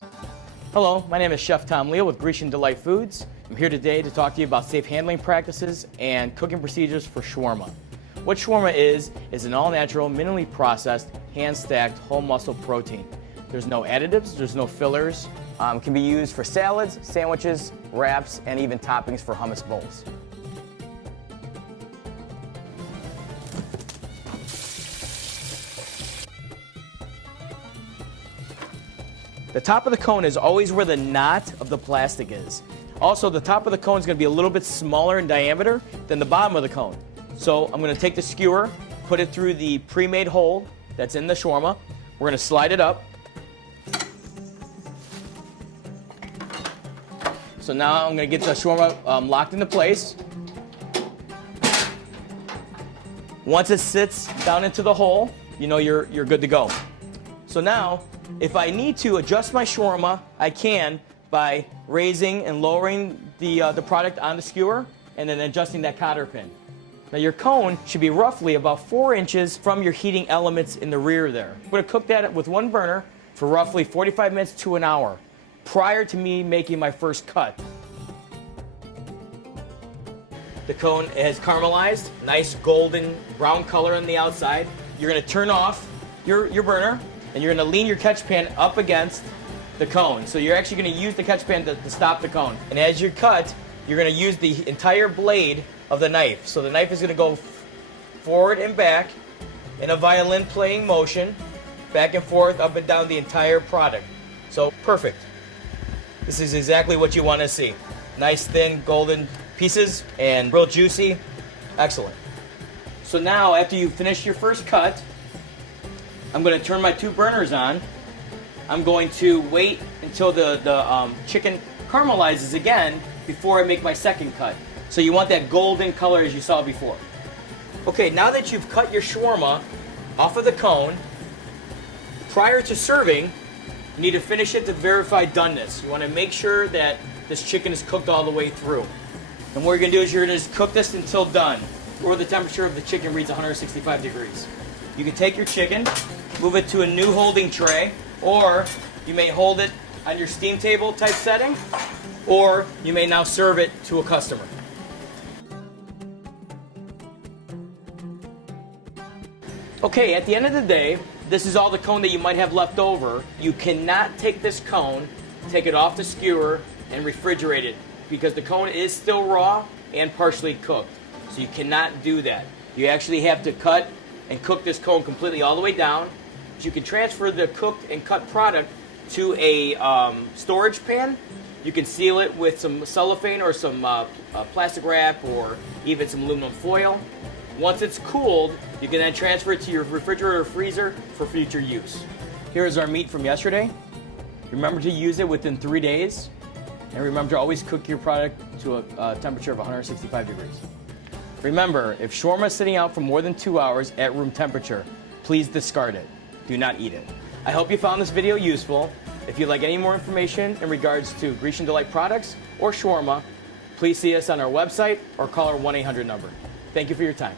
Hello, my name is Chef Tom Leal with Grecian Delight Foods. I'm here today to talk to you about safe handling practices and cooking procedures for shawarma. What shawarma is an all-natural, minimally processed, hand-stacked whole muscle protein. There's no additives, there's no fillers. It can be used for salads, sandwiches, wraps, and even toppings for hummus bowls. The top of the cone is always where the knot of the plastic is. Also, the top of the cone is going to be a little bit smaller in diameter than the bottom of the cone. So I'm going to take the skewer, put it through the pre-made hole that's in the shawarma. We're going to slide it up. So now I'm going to get the shawarma locked into place. Once it sits down into the hole, you know you're good to go. So now, if I need to adjust my shawarma, I can by raising and lowering the product on the skewer and then adjusting that cotter pin. Now your cone should be roughly about 4 inches from your heating elements in the rear there. I'm going to cook that with one burner for roughly 45 minutes to an hour prior to me making my first cut. The cone has caramelized, nice golden brown color on the outside. You're going to turn off your burner and you're going to lean your catch pan up against the cone. So you're actually going to use the catch pan to stop the cone. And as you cut, you're going to use the entire blade of the knife. So the knife is going to go forward and back in a violin playing motion, back and forth, up and down the entire product. So perfect. This is exactly what you want to see. Nice thin golden pieces and real juicy. Excellent. So now after you finish your first cut, I'm going to turn my 2 burners on. I'm going to wait until the chicken caramelizes again before I make my second cut. So you want that golden color as you saw before. Okay, now that you've cut your shawarma off of the cone, prior to serving, you need to finish it to verify doneness. You want to make sure that this chicken is cooked all the way through. And what you're going to do is you're going to just cook this until done, or the temperature of the chicken reads 165 degrees. You can take your chicken, move it to a new holding tray, or you may hold it on your steam table type setting, or you may now serve it to a customer. Okay, at the end of the day, this is all the cone that you might have left over. You cannot take this cone, take it off the skewer, and refrigerate it because the cone is still raw and partially cooked. So you cannot do that. You actually have to cut and cook this cone completely all the way down. But you can transfer the cooked and cut product to a storage pan. You can seal it with some cellophane or some plastic wrap or even some aluminum foil. Once it's cooled, you can then transfer it to your refrigerator or freezer for future use. Here is our meat from yesterday. Remember to use it within 3 days. And remember to always cook your product to a temperature of 165 degrees. Remember, if shawarma is sitting out for more than 2 hours at room temperature, please discard it. Do not eat it. I hope you found this video useful. If you'd like any more information in regards to Grecian Delight products or shawarma, please see us on our website or call our 1-800 number. Thank you for your time.